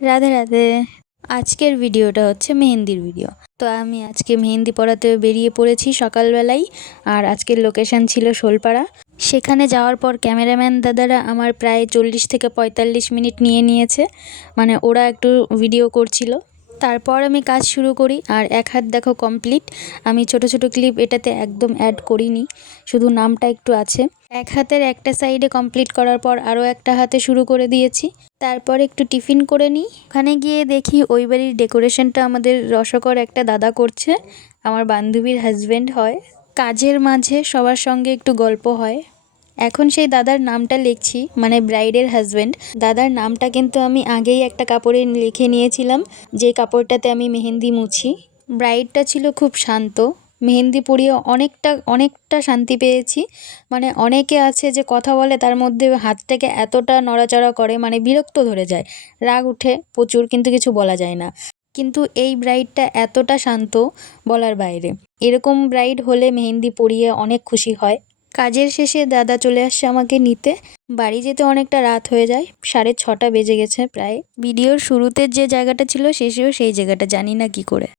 রাধে রাধে। আজকের ভিডিওটা হচ্ছে মেহেন্দির ভিডিও। তো আমি আজকে মেহেন্দি পড়াতে বেরিয়ে পড়েছি সকালবেলাই। আর আজকের লোকেশন ছিল শোলপাড়া। সেখানে যাওয়ার পর ক্যামেরাম্যান দাদারা আমার প্রায় 40 থেকে 45 মিনিট নিয়ে নিয়েছে, মানে ওরা একটু ভিডিও করছিল। তারপর আমি কাজ শুরু করি আর এক হাত দেখো কমপ্লিট। আমি ছোট ছোট ক্লিপ এটাতে একদম অ্যাড করিনি, শুধু নামটা একটু আছে। এক হাতের একটা সাইডে কমপ্লিট করার পর আরও একটা হাতে শুরু করে দিয়েছি। তারপর একটু টিফিন করে নিই। ওখানে গিয়ে দেখি ওই বাড়ির ডেকোরেশনটা আমাদের রসকর একটা দাদা করছে, আমার বান্ধবীর হাজব্যান্ড হয়। কাজের মাঝে সবার সঙ্গে একটু গল্প হয়। এখন সেই দাদার নামটা লিখছি, মানে ব্রাইডের হাজব্যান্ড। দাদার নামটা কিন্তু আমি আগেই একটা কাপড়ে লিখে নিয়েছিলাম, যে কাপড়টাতে আমি মেহেন্দি মুছি। ব্রাইডটা ছিল খুব শান্ত। মেহেন্দি পরিয়ে অনেকটা শান্তি পেয়েছি। মানে অনেকে আছে যে কথা বলে তার মধ্যে হাতটাকে এতটা নড়াচড়া করে, মানে বিরক্ত ধরে যায়, রাগ উঠে প্রচুর, কিন্তু কিছু বলা যায় না। কিন্তু এই ব্রাইডটা এতটা শান্ত, বলার বাইরে। এরকম ব্রাইড হলে মেহেন্দি পরিয়ে অনেক খুশি হয়। কাজের শেষে দাদা চলে আসছে আমাকে নিতে। বাড়ি যেতে অনেকটা রাত হয়ে যায়, 6:30 বেজে গেছে প্রায়। ভিডিওর শুরুতে যে জায়গাটা ছিল শেষেও সেই জায়গাটা, জানি না কি করে।